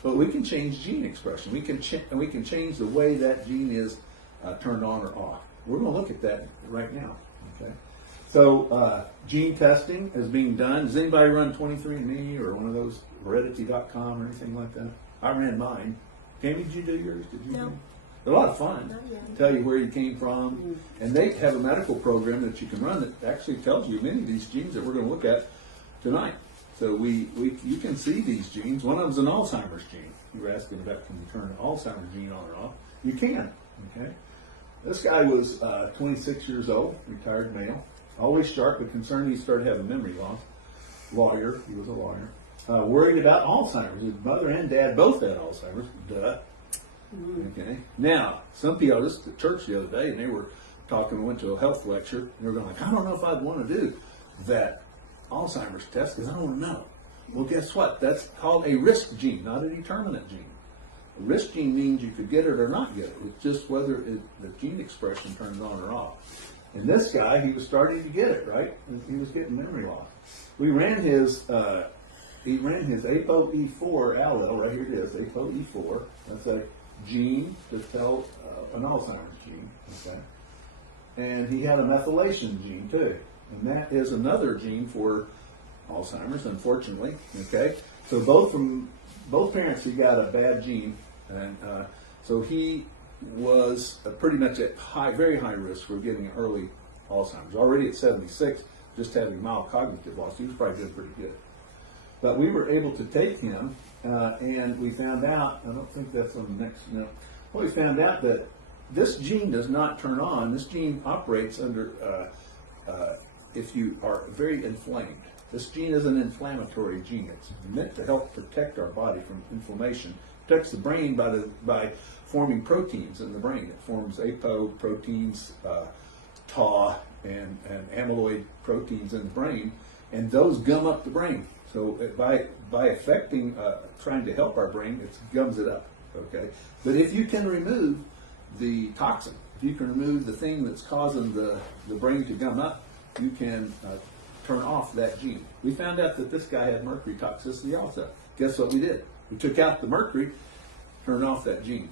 But we can change gene expression. We can change the way that gene is turned on or off. We're going to look at that right now, okay? So gene testing is being done. Does anybody run 23andMe or one of those heredity.com or anything like that? I ran mine. Tammy, did you do yours? Did you? No. do? They're a lot of fun. Not yet. Tell you where you came from. And they have a medical program that you can run that actually tells you many of these genes that we're going to look at tonight. So you can see these genes. One of them's an Alzheimer's gene. You were asking about can you turn an Alzheimer's gene on or off? You can. Okay. This guy was 26 years old, retired male, always sharp, but concerned he started having memory loss. Lawyer, he was a lawyer. Worried about Alzheimer's. His mother and dad both had Alzheimer's. Duh. Okay. Now, some people, I was at church the other day, and they were talking. We went to a health lecture, and they were going like, I don't know if I'd want to do that Alzheimer's test because I don't want to know. Well, guess what? That's called a risk gene, not a determinant gene. A risk gene means you could get it or not get it. It's just whether the gene expression turns on or off. And this guy, he was starting to get it, right? He was getting memory loss. We ran his, he ran his ApoE4 allele, right here it is, ApoE4. That's a gene to tell an Alzheimer's gene, okay? And he had a methylation gene too. And that is another gene for Alzheimer's, unfortunately, okay? So both parents, he got a bad gene, and so he was pretty much at very high risk for getting early Alzheimer's. Already at 76, just having mild cognitive loss, he was probably doing pretty good. But we were able to take him, and we found out, I don't think that's on the next note, well, we found out that this gene does not turn on. This gene operates under if you are very inflamed. This gene is an inflammatory gene. It's meant to help protect our body from inflammation. It protects the brain by forming proteins in the brain. It forms apoproteins, Tau, and amyloid proteins in the brain, and those gum up the brain. So by affecting, trying to help our brain, it gums it up. Okay, but if you can remove the toxin, if you can remove the thing that's causing the brain to gum up, you can turn off that gene. We found out that this guy had mercury toxicity also. Guess what we did? We took out the mercury, turned off that gene.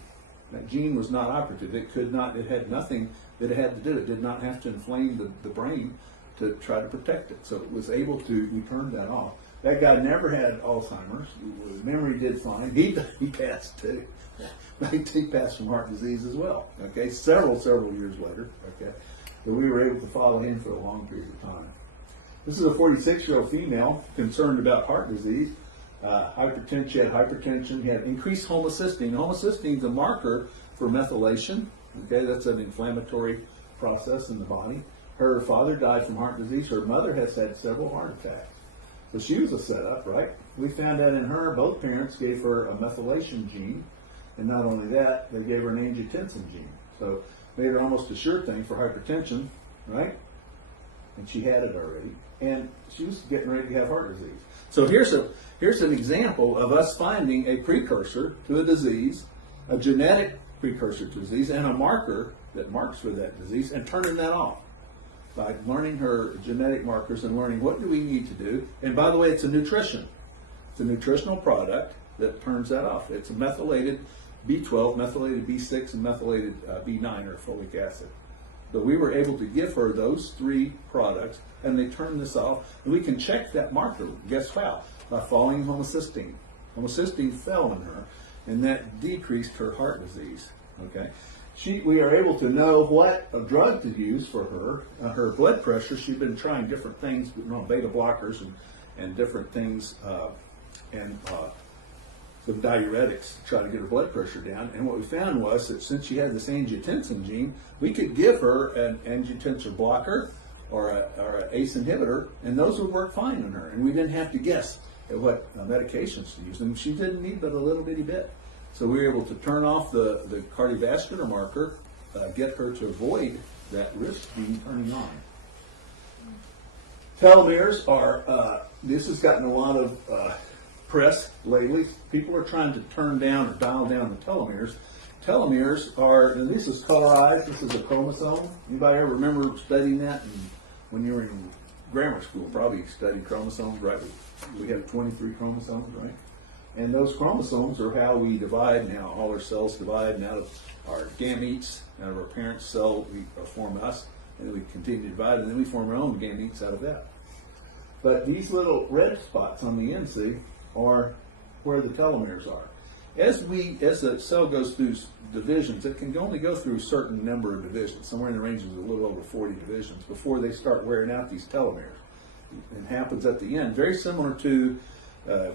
That gene was not operative. It could not, it had nothing that it had to do. It did not have to inflame the brain to try to protect it. So it was able to, we turned that off. That guy never had Alzheimer's. His memory did fine. He passed too. He passed from heart disease as well. Okay, several years later. Okay, but we were able to follow him for a long period of time. This is a 46-year-old female concerned about heart disease, hypertension. She had hypertension. He had increased homocysteine. Homocysteine is a marker for methylation. Okay, that's an inflammatory process in the body. Her father died from heart disease. Her mother has had several heart attacks. So she was a setup, right? We found out in her, both parents gave her a methylation gene, and not only that, they gave her an angiotensin gene. So made her almost a sure thing for hypertension, right? And she had it already, and she was getting ready to have heart disease. So here's an example of us finding a precursor to a disease, a genetic precursor to disease, and a marker that marks for that disease, and turning that off by learning her genetic markers and learning what do we need to do. And by the way, it's a nutrition. It's a nutritional product that turns that off. It's a methylated B12, methylated B6, and methylated B9 or folic acid. So we were able to give her those three products, and they turn this off, and we can check that marker. Guess how? By following homocysteine. Homocysteine fell in her, and that decreased her heart disease. Okay. We are able to know what a drug to use for her. Her blood pressure, she'd been trying different things, beta blockers and different things, and some diuretics to try to get her blood pressure down. And what we found was that since she had this angiotensin gene, we could give her an angiotensin blocker or an ACE inhibitor, and those would work fine on her. And we didn't have to guess at what medications to use. And she didn't need but a little bitty bit. So we were able to turn off the cardiovascular marker, get her to avoid that risk being turning on. Telomeres are, this has gotten a lot of press lately. People are trying to turn down or dial down the telomeres. Telomeres are, and this is colorized, this is a chromosome. Anybody ever remember studying that when you were in grammar school? Probably studied chromosomes, right? We have 23 chromosomes, right? And those chromosomes are how we divide and how all our cells divide, and out of our gametes, out of our parents' cell, we form us, and then we continue to divide, and then we form our own gametes out of that. But these little red spots on the end, see, are where the telomeres are. As the cell goes through divisions, it can only go through a certain number of divisions, somewhere in the range of a little over 40 divisions, before they start wearing out these telomeres. It happens at the end, very similar to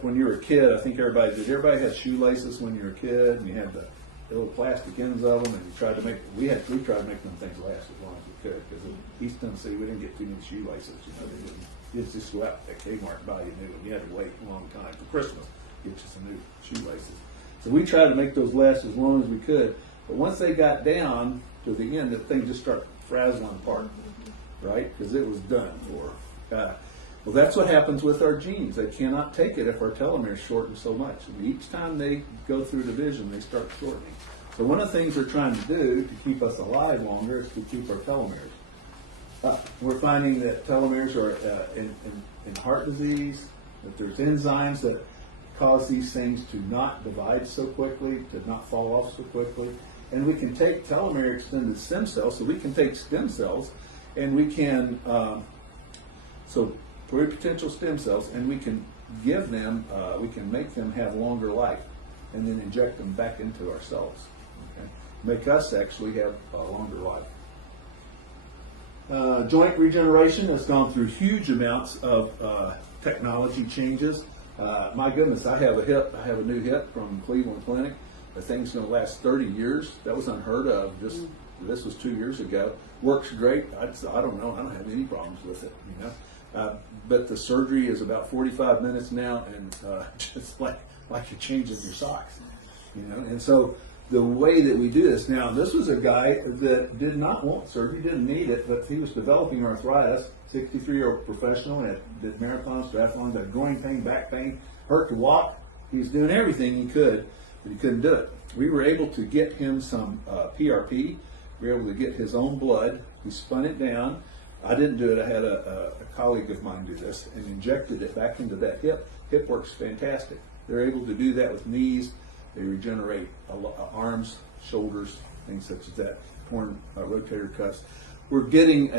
when you were a kid. I think everybody did. Everybody had shoelaces when you were a kid, and you had the little plastic ends of them, and you tried to make. We tried to make them things last as long as we could, because in East Tennessee we didn't get too many shoelaces. They didn't. You just go out at Kmart and buy you new one. You had to wait a long time for Christmas to get you some new shoelaces. So we tried to make those last as long as we could. But once they got down to the end, the thing just started frazzling apart, right? Because it was done for. Well, that's what happens with our genes. They cannot take it if our telomeres shorten so much. And each time they go through division, they start shortening. So one of the things we're trying to do to keep us alive longer is to keep our telomeres. We're finding that telomeres are in heart disease, that there's enzymes that cause these things to not divide so quickly, to not fall off so quickly. And we can take telomere extended stem cells, so we can take stem cells, and we can, pluripotential stem cells, and we can give them, we can make them have longer life, and then inject them back into our cells. Okay? Make us actually have a longer life. Joint regeneration has gone through huge amounts of technology changes. My goodness, I have a new hip from Cleveland Clinic. the thing's going to last 30 years. That was unheard of. This was 2 years ago. Works great. I don't know. I don't have any problems with it. But the surgery is about 45 minutes now, and just like you're changing your socks. And so the way that we do this now, this was a guy that did not want surgery, didn't need it, but he was developing arthritis. 63-year-old professional, and did marathons, triathlons, had groin pain, back pain, hurt to walk. He was doing everything he could, but he couldn't do it. We were able to get him some PRP. We were able to get his own blood. We spun it down. I didn't do it. I had a colleague of mine do this and injected it back into that hip. Hip works fantastic. They're able to do that with knees. They regenerate arms, shoulders, things such as that. Torn rotator cuffs. We're getting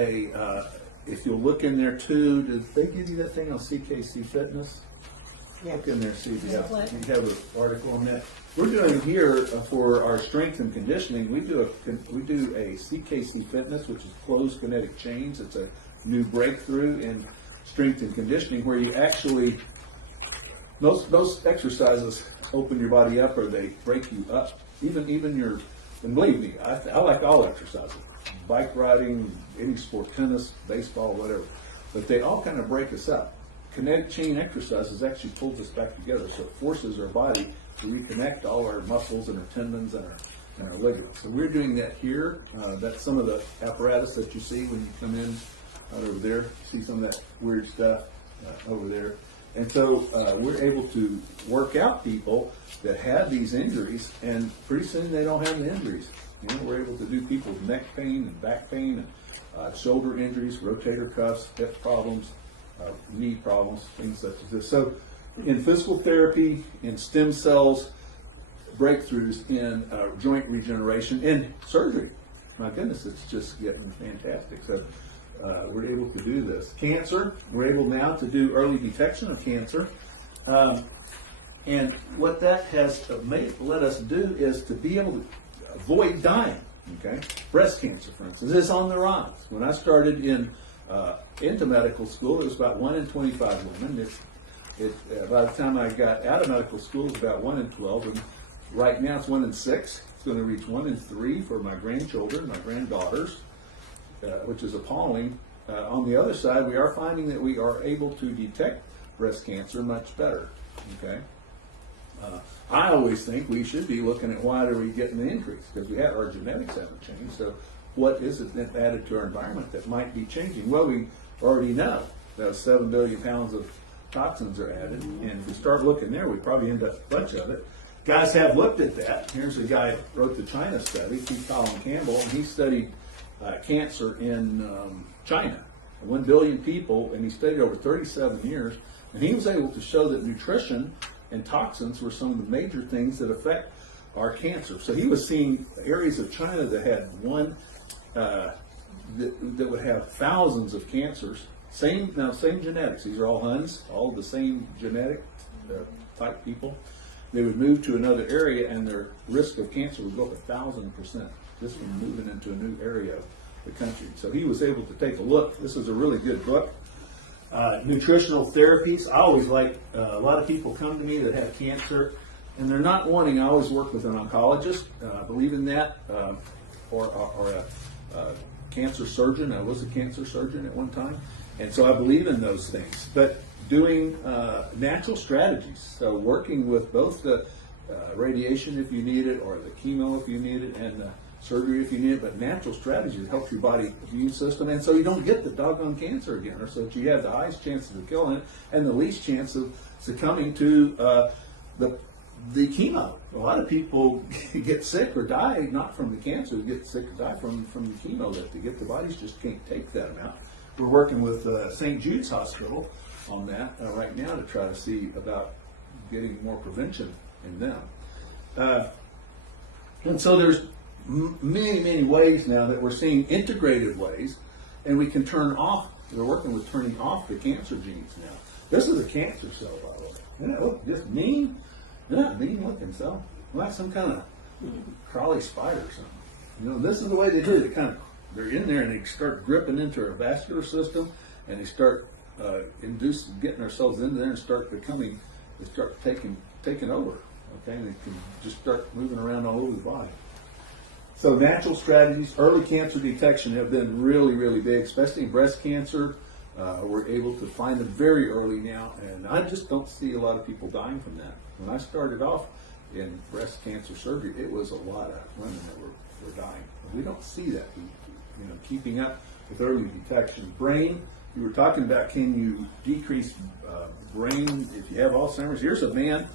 if you'll look in there too, did they give you that thing on CKC Fitness? Yeah. Look in there, see if you have an article on that. We're doing here for our strength and conditioning. We do a CKC Fitness, which is closed kinetic chains. It's a new breakthrough in strength and conditioning, where you actually those exercises open your body up, or they break you up. Even your, and believe me, I like all exercises, bike riding, any sport, tennis, baseball, whatever. But they all kind of break us up. Kinetic chain exercises actually pulls us back together, so it forces our body to reconnect all our muscles and our tendons and our ligaments. So we're doing that here. That's some of the apparatus that you see when you come in out over there. See some of that weird stuff over there. And so we're able to work out people that have these injuries, and pretty soon they don't have the injuries. We're able to do people with neck pain and back pain and shoulder injuries, rotator cuffs, hip problems, knee problems, things such as this. So in physical therapy, in stem cells, breakthroughs in joint regeneration, and surgery. My goodness, it's just getting fantastic. So we're able to do this. Cancer, we're able now to do early detection of cancer. And what that has let us do is to be able to avoid dying. Okay, breast cancer, for instance, is on the rise. When I started into medical school, it was about 1 in 25 women. By the time I got out of medical school, it was about 1 in 12, and right now it's 1 in 6. It's going to reach 1 in 3 for my grandchildren, my granddaughters, which is appalling. On the other side, we are finding that we are able to detect breast cancer much better. Okay. I always think we should be looking at why are we getting the increase, because our genetics haven't changed. So what is it that added to our environment that might be changing? Well, we already know that 7 billion pounds of toxins are added, and if we start looking there, we probably end up with a bunch of it. Guys have looked at that. Here's a guy that wrote the China study, Colin Campbell, and he studied cancer in China, 1 billion people, and he studied over 37 years, and he was able to show that nutrition and toxins were some of the major things that affect our cancer. So he was seeing areas of China that had that would have thousands of cancers. Same genetics. These are all Huns, all the same genetic type people. They would move to another area, and their risk of cancer would go up 1,000% just from moving into a new area of the country. So he was able to take a look. This is a really good book. Nutritional therapies. I always like, a lot of people come to me that have cancer, and they're not wanting, I always work with an oncologist, believe in that, or a cancer surgeon. I was a cancer surgeon at one time, and so I believe in those things. But doing natural strategies, so working with both the radiation if you need it, or the chemo if you need it, and the surgery if you need it, but natural strategies help your body immune system, and so you don't get the doggone cancer again, or so that you have the highest chances of killing it and the least chance of succumbing to the chemo. A lot of people get sick or die not from the cancer, they get sick or die from the chemo that they get. The bodies just can't take that amount. We're working with St. Jude's Hospital on that right now to try to see about getting more prevention in them. And so there's many ways now that we're seeing integrative ways, and we can turn off, we're working with turning off the cancer genes now. This is a cancer cell, by the way. Isn't that look just mean? Isn't that mean looking cell? Like some kind of crawly spider or something. This is the way they do it. They're in there and they start gripping into our vascular system, and they start getting ourselves into there and start taking over. Okay, and it can just start moving around all over the body. So natural strategies, early cancer detection have been really, really big, especially in breast cancer. We're able to find them very early now, and I just don't see a lot of people dying from that. When I started off in breast cancer surgery, it was a lot of women that were dying. We don't see that, keeping up with early detection. Brain, you were talking about, can you decrease brain if you have Alzheimer's? Here's a man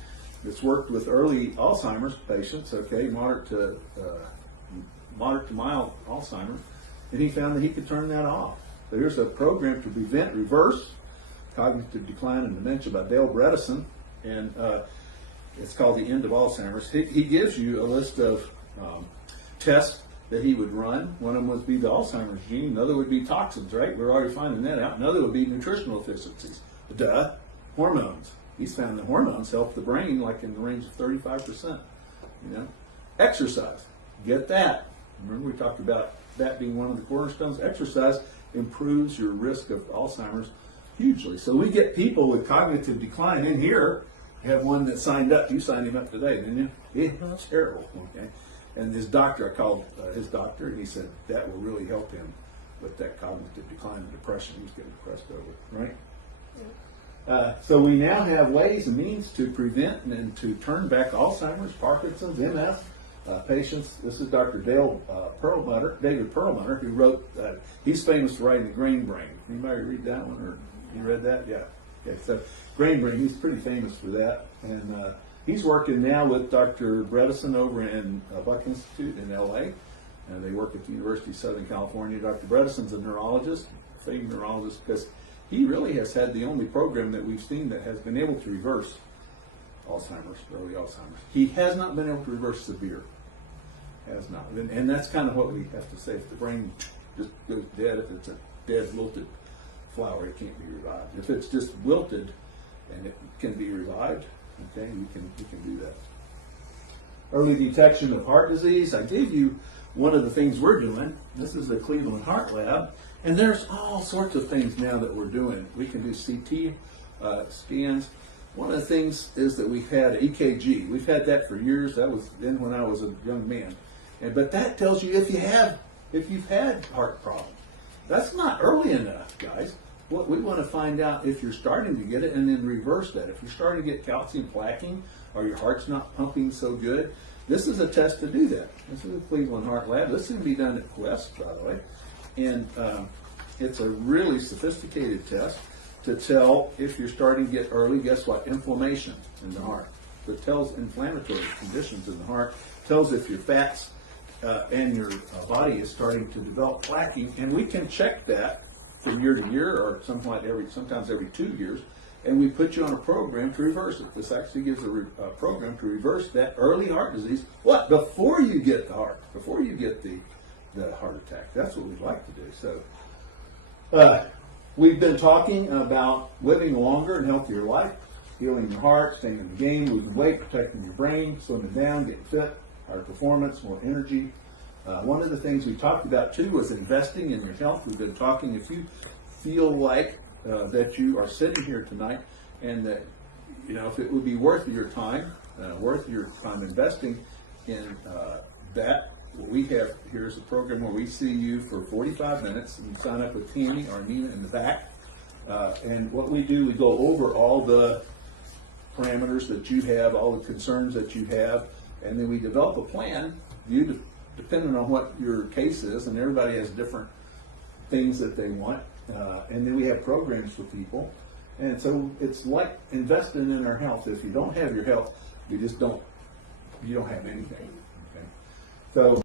that's worked with early Alzheimer's patients, okay, moderate to mild Alzheimer's, and he found that he could turn that off. So here's a program to prevent reverse cognitive decline and dementia by Dale Bredesen, and it's called The End of Alzheimer's. He gives you a list of tests that he would run. One of them would be the Alzheimer's gene, another would be toxins, right? We're already finding that out. Another would be nutritional deficiencies. Hormones. He's found that hormones help the brain like in the range of 35%. Exercise. Get that. Remember we talked about that being one of the cornerstones. Exercise improves your risk of Alzheimer's hugely. So we get people with cognitive decline in here. You have one that signed up. You signed him up today, didn't you? It's terrible. Okay. And his doctor, I called his doctor, and he said that will really help him with that cognitive decline and depression he was getting depressed over, right? So we now have ways and means to prevent and to turn back Alzheimer's, Parkinson's, MS patients. This is Dr. David Perlmutter, who wrote, he's famous for writing The Grain Brain. Anybody read that one, or you read that? Yeah. Okay, so Grain Brain, he's pretty famous for that. And he's working now with Dr. Bredesen over in Buck Institute in LA. They work at the University of Southern California. Dr. Bredesen's a neurologist, famed neurologist, because he really has had the only program that we've seen that has been able to reverse Alzheimer's, early Alzheimer's. He has not been able to reverse severe. Has not. And that's kind of what we have to say. If the brain just goes dead, if it's a dead, wilted flower, it can't be revived. If it's just wilted and it can be revived, okay, you can do that. Early detection of heart disease. I gave you one of the things we're doing. This is the Cleveland Heart Lab. And there's all sorts of things now that we're doing. We can do CT scans. One of the things is that we've had EKG. We've had that for years. That was then when I was a young man. But that tells you if you've had heart problems. That's not early enough, guys. What we want to find out if you're starting to get it and then reverse that. If you're starting to get calcium plaquing or your heart's not pumping so good, this is a test to do that. This is the Cleveland Heart Lab. This can be done at Quest, by the way. And it's a really sophisticated test to tell if you're starting to get early, guess what, inflammation in the heart. So it tells inflammatory conditions in the heart, tells if your fats and your body is starting to develop plaquing, and we can check that from year to year or sometimes every 2 years, and we put you on a program to reverse it. This actually gives a program to reverse that early heart disease. What? Before you get the heart, before you get the heart attack. That's what we'd like to do. So we've been talking about living a longer and healthier life, healing your heart, staying in the game, losing weight, protecting your brain, slimming down, getting fit, higher performance, more energy. One of the things we talked about too was investing in your health. We've been talking, if you feel like that you are sitting here tonight and that, if it would be worth your time investing in that. What we have here is a program where we see you for 45 minutes, and you sign up with Tammy or Nina in the back. And what we do, we go over all the parameters that you have, all the concerns that you have, and then we develop a plan, depending on what your case is, and everybody has different things that they want. And then we have programs for people. And so it's like investing in our health. If you don't have your health, you don't have anything. Okay? So